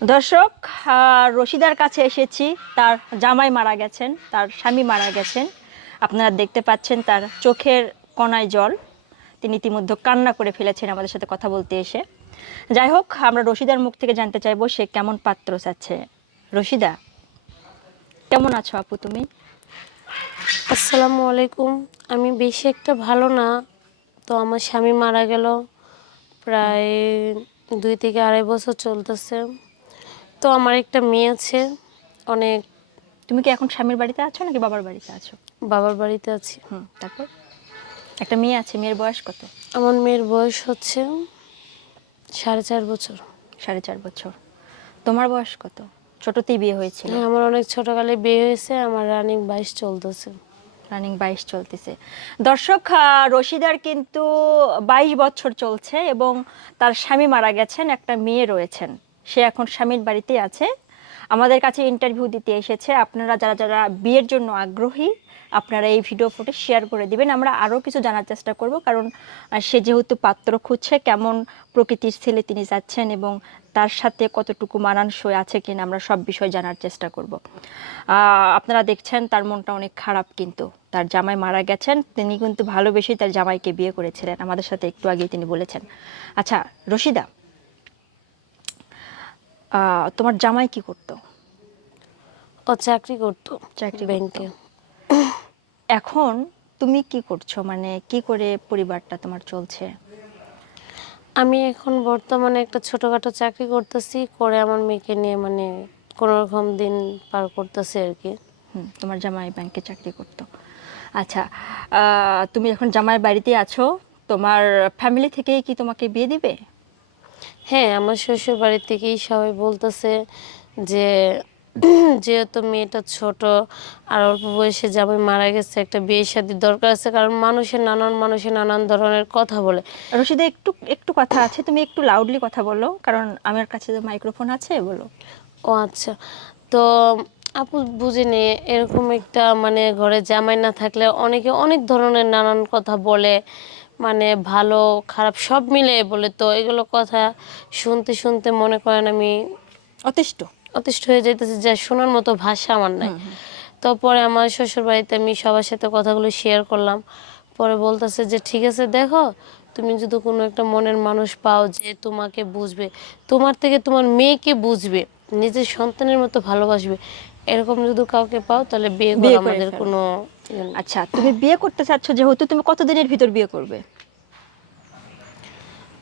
দর্শক, রশিদার কাছে এসেছি। তার জামাই মারা গেছেন, তার স্বামী মারা গেছেন। আপনারা দেখতে পাচ্ছেন তার চোখের কোণায় জল। তিনি ইতিমধ্যে কান্না করে ফেলেছেন আমাদের সাথে কথা বলতে এসে। যাই হোক, আমরা রশিদার মুখ থেকে জানতে চাইবো সে কেমন পাত্র চাচ্ছে। রশিদা, কেমন আছো আপু তুমি? আসসালামু আলাইকুম। আমি বেশি একটা ভালো না। তো আমার স্বামী মারা গেল প্রায় 2 থেকে 2.5 বছর চলতেছে। তো আমার একটা মেয়ে আছে, অনেক তুমি কি এখন স্বামীর বাড়িতে আছো নাকি বাবার বাড়িতে আছো? বাবার বাড়িতে আছি। তারপর একটা মেয়ে আছে, মেয়ের বয়স কত? আমার মেয়ের বয়স হচ্ছে 4.5 বছর। 4.5 বছর। তোমার বয়স কত? ছোটতেই বিয়ে হয়েছিল? হ্যাঁ, আমার অনেক ছোটকালে বিয়ে হয়েছে, আমার রানিং 22 চলতেছে। রানিং 22 চলতেছে। দর্শক, রশিদার কিন্তু 22 বছর চলছে এবং তার স্বামী মারা গেছেন, একটা মেয়ে রয়েছেন। সে এখন স্বামীর বাড়িতেই আছে, আমাদের কাছে ইন্টারভিউ দিতে এসেছে। আপনারা যারা যারা বিয়ের জন্য আগ্রহী, আপনারা এই ভিডিও ফুটেজ শেয়ার করে দিবেন। আমরা আরও কিছু জানার চেষ্টা করব, কারণ সে যেহেতু পাত্র খুঁজছে, কেমন প্রকৃতির ছেলে তিনি যাচ্ছেন এবং তার সাথে কতটুকু মানানসই আছে কিনা আমরা সব বিষয় জানার চেষ্টা করব। আপনারা দেখছেন তার মনটা অনেক খারাপ, কিন্তু তার জামাই মারা গেছেন। তিনি কিন্তু ভালোবেসে তার জামাইকে বিয়ে করেছিলেন, আমাদের সাথে একটু আগে তিনি বলেছেন। আচ্ছা রশিদা, তোমার জামাই কি করতো? ও চাকরি করতো চাকরি ব্যাংকে। এখন তুমি কি করছো, মানে কি করে পরিবারটা তোমার চলছে? আমি এখন বর্তমানে একটা ছোটখাটো চাকরি করতেছি, করে আমার মেয়েকে নিয়ে কোনো রকম দিন পার করতেছি আর কি। তোমার জামাই ব্যাংকে চাকরি করতো। আচ্ছা, তুমি এখন জামাই বাড়িতে আছো, তোমার ফ্যামিলি থেকেই কি তোমাকে বিয়ে দিবে? হ্যাঁ, আমার শ্বশুর বাড়ি থেকেই সবাই বলতেছে যে যেহেতু মেয়েটা ছোট আর অল্প বয়সে জামাই মারা গেছে, একটা বিয়ে শাদির দরকার আছে, কারণ মানুষের নানান ধরনের কথা বলে। রশিদা, একটু একটু কথা আছে, তুমি একটু লাউডলি কথা বলো, কারণ আমার কাছে তো মাইক্রোফোন আছে, বলো। ও আচ্ছা। তো আপু বুঝিনি, এরকম একটা ঘরে জামাই না থাকলে অনেকে অনেক ধরনের নানান কথা বলে, ভালো খারাপ সব মিলে বলে। তো এগুলো কথা শুনতে শুনতে মনে করেন আমি অতিষ্ঠ। অতিষ্ঠ হয়ে যাইতেছে, যা শোনার মতো ভাষা আমার নাই। তো পরে আমার শ্বশুর বাড়িতে আমি সবার সাথে কথাগুলো শেয়ার করলাম। পরে বলতেছে যে ঠিক আছে, দেখো তুমি যদি কোনো একটা মনের মানুষ পাও যে তোমাকে বুঝবে, তোমার থেকে তোমার মেয়েকে বুঝবে, নিজের সন্তানের মতো ভালোবাসবে, এরকম যদি কাউকে পাও তাহলে বিয়ে করো, বিয়ে করে আমাদের ফেলো। কোনো ইয়ে নেই। আচ্ছা, তুমি বিয়ে করতে চাচ্ছ যেহেতু, তুমি কতদিনের ভিতর বিয়ে করবে?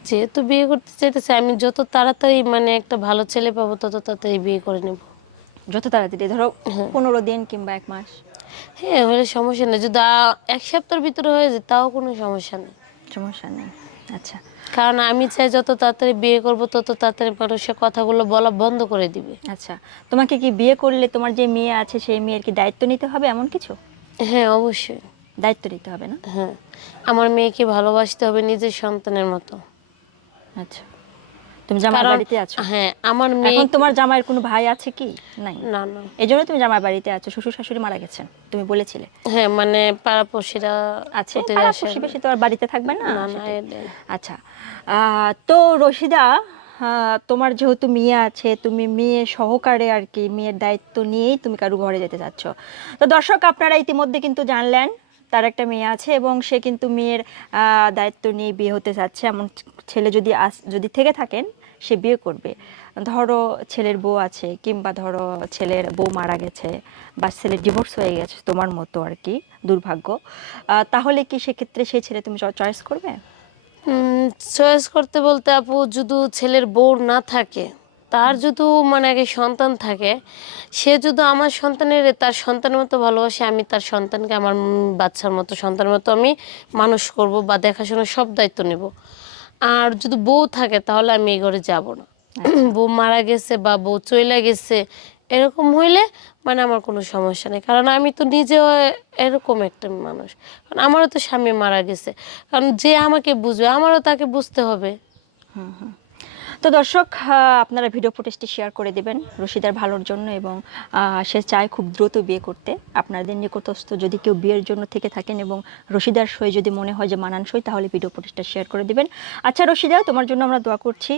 যেহেতু বিয়ে করতে চাইতেছে, আমি যত তাড়াতাড়ি একটা ভালো ছেলে পাবো তত তাড়াতাড়ি বিয়ে করে নেব। যত তাড়াতাড়ি, ধরো 15 দিন কিংবা 1 মাস। হ্যাঁ, হলে সমস্যা নেই। যদি 1 সপ্তাহের ভিতরে হয়ে যায় তাও কোনো সমস্যা নেই। সমস্যা নেই। আচ্ছা। কারণ আমি চাই যত তাড়াতাড়ি বিয়ে করব তত তাড়াতাড়ি মানুষের কথাগুলো বলা বন্ধ করে দিবে। আচ্ছা, তোমাকে কি বিয়ে করলে তোমার যে মেয়ে আছে সেই মেয়ের কি দায়িত্ব নিতে হবে, এমন কিছু? হ্যাঁ, অবশ্যই। দায়িত্ব নিতে হবে না? হ্যাঁ, আমার মেয়েকে ভালোবাসতে হবে নিজের সন্তানের মতো। আচ্ছা, তুমি জামাই কারণ বাড়িতে আছো? হ্যাঁ, আমার মেয়ে। এখন তোমার জামাইয়ের কোনো ভাই আছে কি? নাই? না না। এই জন্য তুমি জামাই বাড়িতে আছো, শ্বশুর শাশুড়ি মারা গেছেন তুমি বলেছিলে। হ্যাঁ, পাড়াপড়শিরা আছে, পাড়া প্রতিবেশী প্রতিবেশী তো আর বাড়িতে থাকবে না, না না সেটাই। আচ্ছা, তো রশিদা, তোমার যেহেতু মেয়ে আছে, তুমি মেয়ে সহকারে আর কি মেয়ের দায়িত্ব নিয়েই তুমি কারো ঘরে যেতে চাচ্ছ। তো দর্শক, আপনারা ইতিমধ্যে কিন্তু জানলেন তার একটা মেয়ে আছে এবং সে কিন্তু মেয়ের দায়িত্ব নিয়ে বিয়ে হতে চাচ্ছে। এমন ছেলে যদি যদি থেকে থাকেন, সে বিয়ে করবে। ধরো ছেলের বউ আছে, কিংবা ধরো ছেলের বউ মারা গেছে বা ছেলের ডিভোর্স হয়ে গেছে তোমার মতো আর কি, দুর্ভাগ্য, তাহলে কি সেক্ষেত্রে সেই ছেলে তুমি চয়েস করবে? চয়েস করতে বলতে আপু, যদি ছেলের বউ না থাকে, তার যদি আগে সন্তান থাকে, সে যদি আমার তার সন্তানের মতো ভালোবাসে, আমি তার সন্তানকে আমার বাচ্চার মতো সন্তানের মতো আমি মানুষ করব বা দেখাশোনার সব দায়িত্ব নেব। আর যদি বউ থাকে তাহলে আমি এই ঘরে যাব না। বউ মারা গেছে বা বউ চইলা গেছে এরকম হইলে আমার কোনো সমস্যা নেই, কারণ আমি তো নিজেও এরকম একটা মানুষ। কারণ আমারও তো স্বামী মারা গেছে, কারণ যে আমাকে বুঝবে আমারও তাকে বুঝতে হবে। তো দর্শক, আপনারা ভিডিও ফুটেজটি শেয়ার করে দেবেন রশিদার ভালোর জন্য, এবং সে চায় খুব দ্রুত বিয়ে করতে। আপনাদের নিকটস্থ যদি কেউ বিয়ের জন্য থেকে থাকেন এবং রশিদার সই যদি মনে হয় যে মানানসই, তাহলে ভিডিও ফুটেজটা শেয়ার করে দিবেন। আচ্ছা রশিদা, তোমার জন্য আমরা দোয়া করছি।